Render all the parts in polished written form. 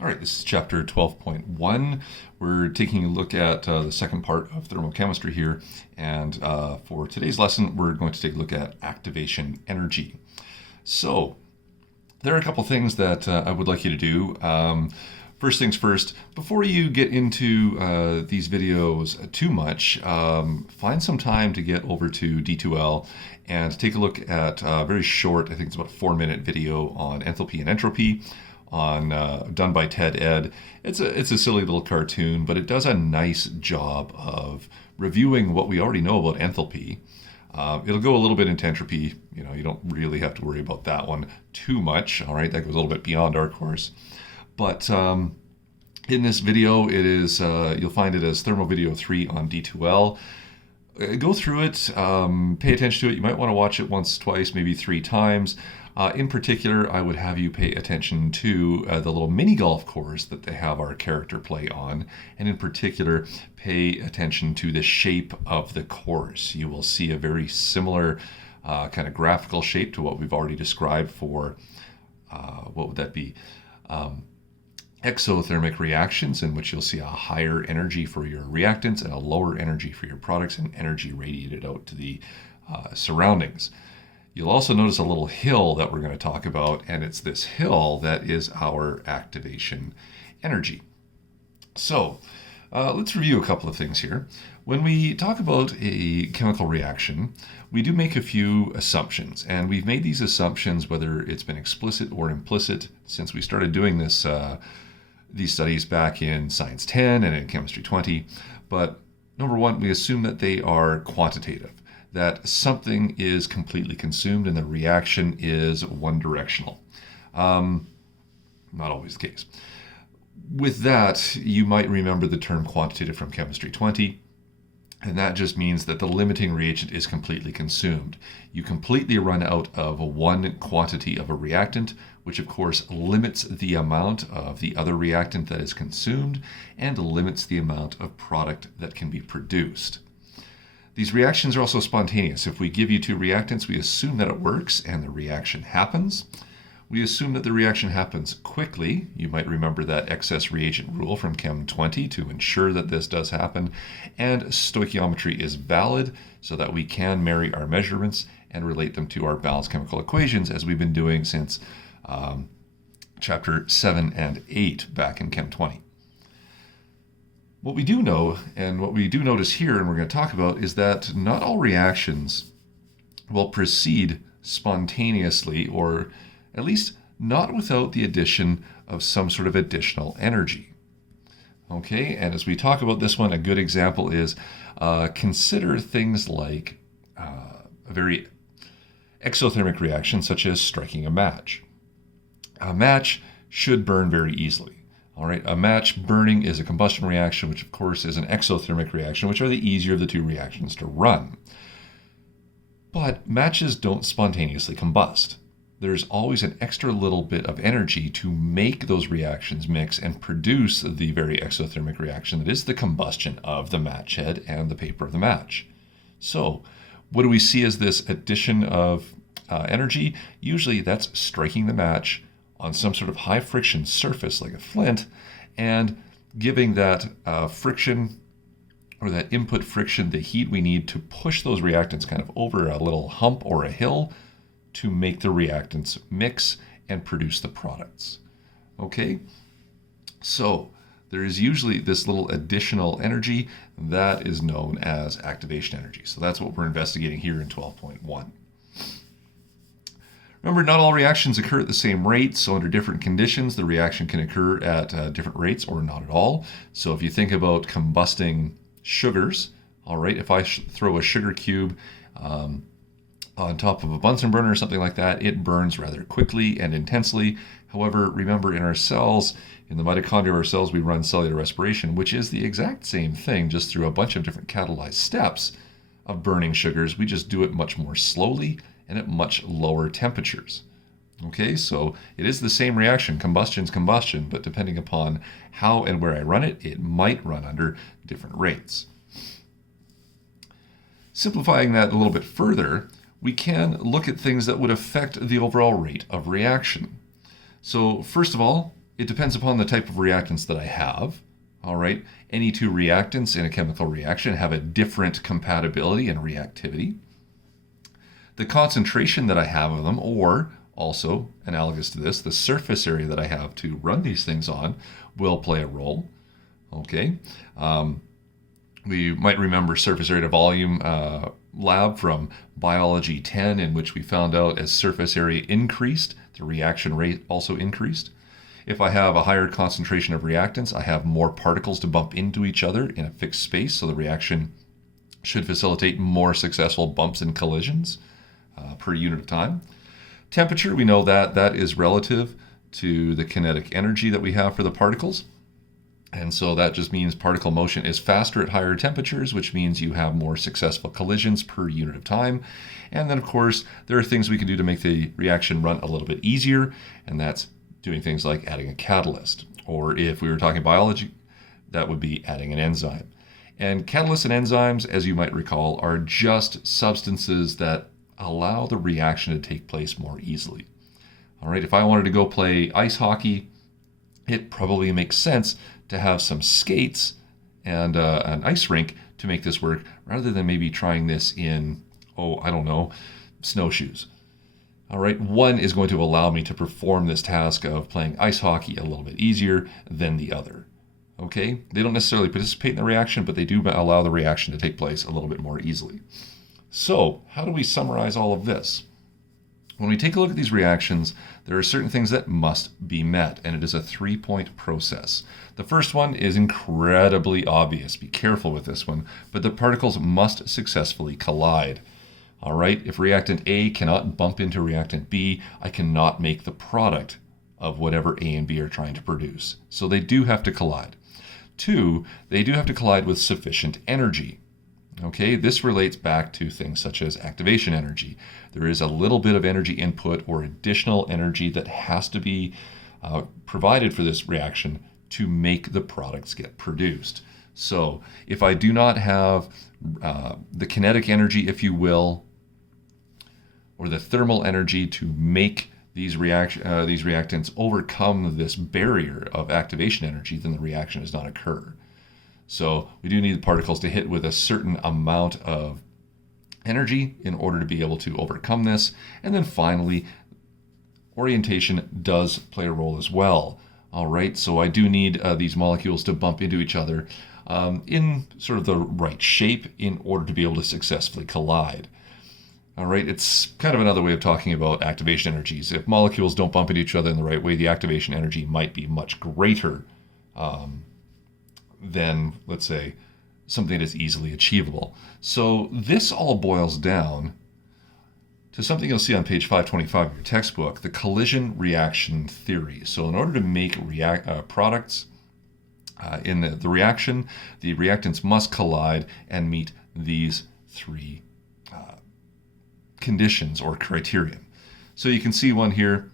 All right, this is chapter 12.1. We're taking a look at the second part of thermochemistry here. And for today's lesson, we're going to take a look at activation energy. So there are a couple things that I would like you to do. First things first, before you get into these videos too much, find some time to get over to D2L and take a look at a very short, I think it's about a 4-minute video on enthalpy and entropy done by Ted Ed. It's a silly little cartoon, but it does a nice job of reviewing what we already know about enthalpy. It'll go a little bit into entropy. You don't really have to worry about that one too much. All right, that goes a little bit beyond our course. But in this video, it is you'll find it as Thermo Video 3 on D2L. Go through it, pay attention to it. You might want to watch it once, twice, maybe 3 times. In particular, I would have you pay attention to the little mini golf course that they have our character play on. And in particular, pay attention to the shape of the course. You will see a very similar kind of graphical shape to what we've already described for, what would that be? Exothermic reactions, in which you'll see a higher energy for your reactants and a lower energy for your products, and energy radiated out to the surroundings. You'll also notice a little hill that we're going to talk about, and it's this hill that is our activation energy. So let's review a couple of things here. When we talk about a chemical reaction, we do make a few assumptions, and we've made these assumptions whether it's been explicit or implicit since we started doing this these studies back in Science 10 and in Chemistry 20. But number one, we assume that they are quantitative, that something is completely consumed and the reaction is one directional. Not always the case. With that, you might remember the term quantitative from Chemistry 20, and that just means that the limiting reagent is completely consumed. You completely run out of one quantity of a reactant, which of course limits the amount of the other reactant that is consumed and limits the amount of product that can be produced. These reactions are also spontaneous. If we give you 2 reactants, we assume that it works and the reaction happens. We assume that the reaction happens quickly. You might remember that excess reagent rule from Chem 20 to ensure that this does happen. And stoichiometry is valid so that we can marry our measurements and relate them to our balanced chemical equations, as we've been doing since chapter 7 and 8 back in Chem 20. What we do know, and what we do notice here, and we're going to talk about, is that not all reactions will proceed spontaneously, or at least not without the addition of some sort of additional energy. Okay, and as we talk about this one, a good example is consider things like a very exothermic reaction, such as striking a match. A match should burn very easily. All right, a match burning is a combustion reaction, which of course is an exothermic reaction, which are the easier of the 2 reactions to run. But matches don't spontaneously combust. There's always an extra little bit of energy to make those reactions mix and produce the very exothermic reaction that is the combustion of the match head and the paper of the match. So what do we see as this addition of energy? Usually that's striking the match on some sort of high friction surface like a flint and giving that friction, or that input friction, the heat we need to push those reactants kind of over a little hump or a hill to make the reactants mix and produce the products. Okay, so there is usually this little additional energy that is known as activation energy. So that's what we're investigating here in 12.1. Remember, not all reactions occur at the same rate, so under different conditions, the reaction can occur at different rates or not at all. So if you think about combusting sugars, all right, if I throw a sugar cube on top of a Bunsen burner or something like that, it burns rather quickly and intensely. However, remember, in our cells, in the mitochondria of our cells, we run cellular respiration, which is the exact same thing, just through a bunch of different catalyzed steps of burning sugars. We just do it much more slowly and at much lower temperatures. Okay, so it is the same reaction, combustion's combustion, but depending upon how and where I run it, it might run under different rates. Simplifying that a little bit further, we can look at things that would affect the overall rate of reaction. So first of all, it depends upon the type of reactants that I have. All right, any two reactants in a chemical reaction have a different compatibility and reactivity. The concentration that I have of them, or also analogous to this, the surface area that I have to run these things on, will play a role. Okay, we might remember surface area to volume lab from Biology 10, in which we found out as surface area increased, the reaction rate also increased. If I have a higher concentration of reactants, I have more particles to bump into each other in a fixed space, so the reaction should facilitate more successful bumps and collisions per unit of time. Temperature, we know that that is relative to the kinetic energy that we have for the particles. And so that just means particle motion is faster at higher temperatures, which means you have more successful collisions per unit of time. And then, of course, there are things we can do to make the reaction run a little bit easier, and that's doing things like adding a catalyst. Or if we were talking biology, that would be adding an enzyme. And catalysts and enzymes, as you might recall, are just substances that allow the reaction to take place more easily. All right, if I wanted to go play ice hockey, it probably makes sense to have some skates and an ice rink to make this work, rather than maybe trying this in, snowshoes. All right, one is going to allow me to perform this task of playing ice hockey a little bit easier than the other. Okay, they don't necessarily participate in the reaction, but they do allow the reaction to take place a little bit more easily. So, how do we summarize all of this? When we take a look at these reactions, there are certain things that must be met, and it is a 3-point process. The first one is incredibly obvious. Be careful with this one, but the particles must successfully collide. All right, if reactant A cannot bump into reactant B, I cannot make the product of whatever A and B are trying to produce. So they do have to collide. 2, they do have to collide with sufficient energy. Okay, this relates back to things such as activation energy. There is a little bit of energy input or additional energy that has to be provided for this reaction to make the products get produced. So if I do not have the kinetic energy, if you will, or the thermal energy to make these reactants overcome this barrier of activation energy, then the reaction does not occur. So we do need the particles to hit with a certain amount of energy in order to be able to overcome this. And then finally, orientation does play a role as well. All right, so I do need these molecules to bump into each other in sort of the right shape in order to be able to successfully collide. All right, it's kind of another way of talking about activation energies. If molecules don't bump into each other in the right way, the activation energy might be much greater than, let's say, something that is easily achievable. So this all boils down to something you'll see on page 525 of your textbook, the collision reaction theory. So in order to make products in the reaction, the reactants must collide and meet these 3 conditions or criterion. So you can see one here.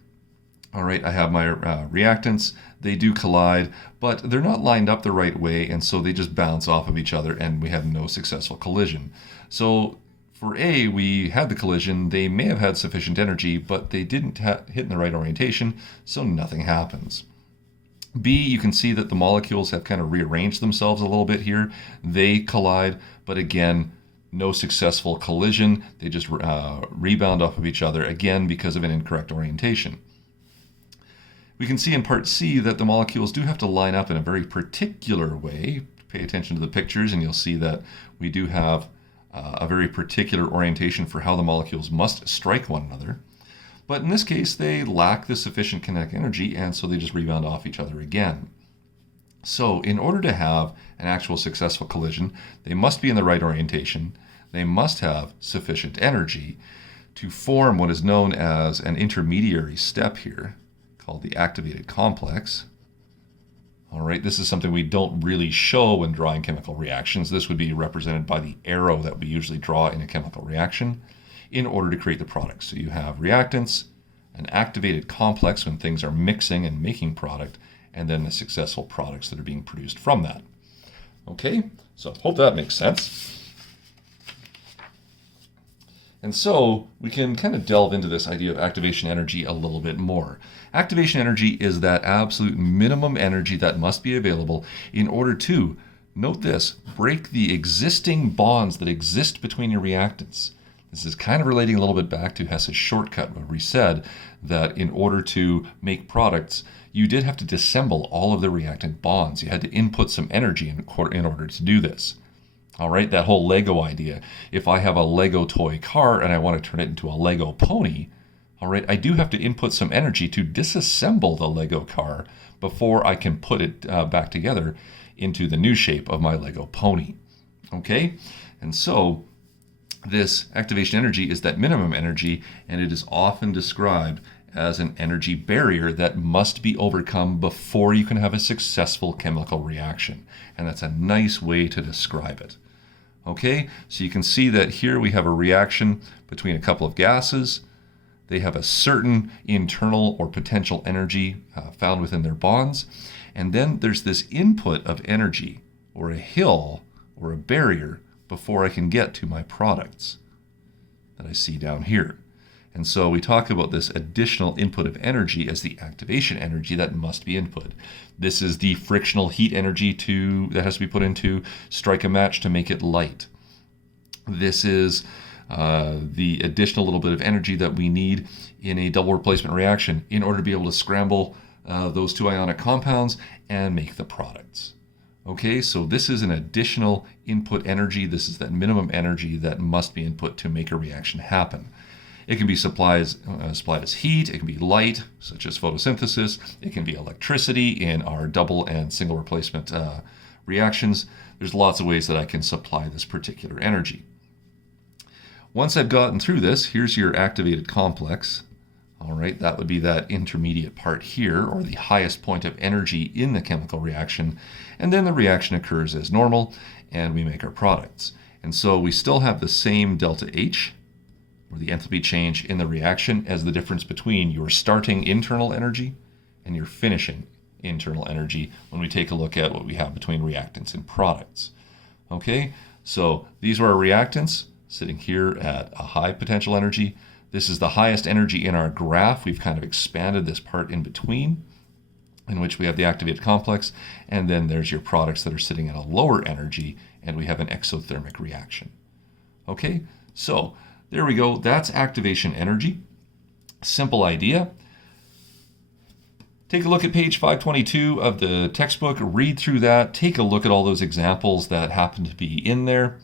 All right, I have my reactants. They do collide, but they're not lined up the right way, and so they just bounce off of each other, and we have no successful collision. So for A, we had the collision. They may have had sufficient energy, but they didn't hit in the right orientation, so nothing happens. B, you can see that the molecules have kind of rearranged themselves a little bit here. They collide, but again, no successful collision. They just rebound off of each other, again, because of an incorrect orientation. We can see in part C that the molecules do have to line up in a very particular way. Pay attention to the pictures and you'll see that we do have a very particular orientation for how the molecules must strike one another. But in this case, they lack the sufficient kinetic energy, and so they just rebound off each other again. So in order to have an actual successful collision, they must be in the right orientation. They must have sufficient energy to form what is known as an intermediary step here, called the activated complex. All right, this is something we don't really show when drawing chemical reactions. This would be represented by the arrow that we usually draw in a chemical reaction in order to create the product. So you have reactants, an activated complex when things are mixing and making product, and then the successful products that are being produced from that. Okay, so hope that makes sense. And so we can kind of delve into this idea of activation energy a little bit more. Activation energy is that absolute minimum energy that must be available in order to, note this, break the existing bonds that exist between your reactants. This is kind of relating a little bit back to Hess's shortcut, where we said that in order to make products, you did have to disassemble all of the reactant bonds. You had to input some energy in order to do this. All right, that whole Lego idea. If I have a Lego toy car and I want to turn it into a Lego pony, all right, I do have to input some energy to disassemble the Lego car before I can put it back together into the new shape of my Lego pony. Okay, and so this activation energy is that minimum energy, and it is often described as an energy barrier that must be overcome before you can have a successful chemical reaction. And that's a nice way to describe it. Okay, so you can see that here we have a reaction between a couple of gases. They have a certain internal or potential energy found within their bonds. And then there's this input of energy, or a hill, or a barrier, before I can get to my products that I see down here. And so we talk about this additional input of energy as the activation energy that must be input. This is the frictional heat energy that has to be put into strike a match to make it light. This is the additional little bit of energy that we need in a double replacement reaction in order to be able to scramble those two ionic compounds and make the products. Okay, so this is an additional input energy. This is that minimum energy that must be input to make a reaction happen. It can be supplied as heat, it can be light, such as photosynthesis, it can be electricity in our double and single replacement reactions. There's lots of ways that I can supply this particular energy. Once I've gotten through this, here's your activated complex. All right, that would be that intermediate part here, or the highest point of energy in the chemical reaction. And then the reaction occurs as normal, and we make our products. And so we still have the same delta H, or the enthalpy change in the reaction, as the difference between your starting internal energy and your finishing internal energy when we take a look at what we have between reactants and products. Okay, so these are our reactants sitting here at a high potential energy. This is the highest energy in our graph. We've kind of expanded this part in between, in which we have the activated complex, and then there's your products that are sitting at a lower energy, and we have an exothermic reaction. Okay, so there we go. That's activation energy. Simple idea. Take a look at page 522 of the textbook, read through that, take a look at all those examples that happen to be in there.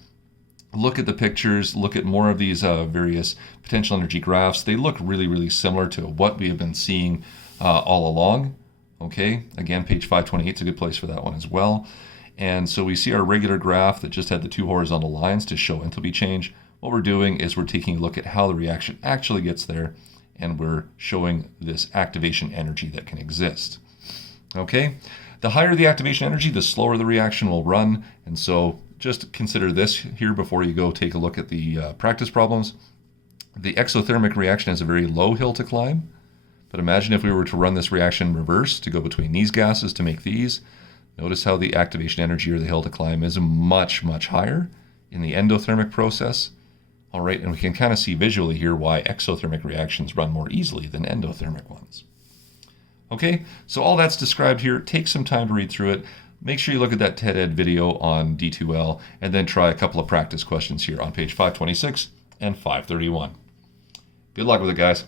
Look at the pictures, look at more of these various potential energy graphs. They look really, really similar to what we have been seeing all along. Okay, again, page 528 is a good place for that one as well. And so we see our regular graph that just had the two horizontal lines to show enthalpy change. What we're doing is we're taking a look at how the reaction actually gets there, and we're showing this activation energy that can exist. Okay, the higher the activation energy, the slower the reaction will run. And so just consider this here before you go take a look at the practice problems. The exothermic reaction has a very low hill to climb, but imagine if we were to run this reaction in reverse to go between these gases to make these. Notice how the activation energy, or the hill to climb, is much, much higher in the endothermic process. All right, and we can kind of see visually here why exothermic reactions run more easily than endothermic ones. Okay, so all that's described here. Take some time to read through it. Make sure you look at that TED Ed video on D2L, and then try a couple of practice questions here on page 526 and 531. Good luck with it, guys.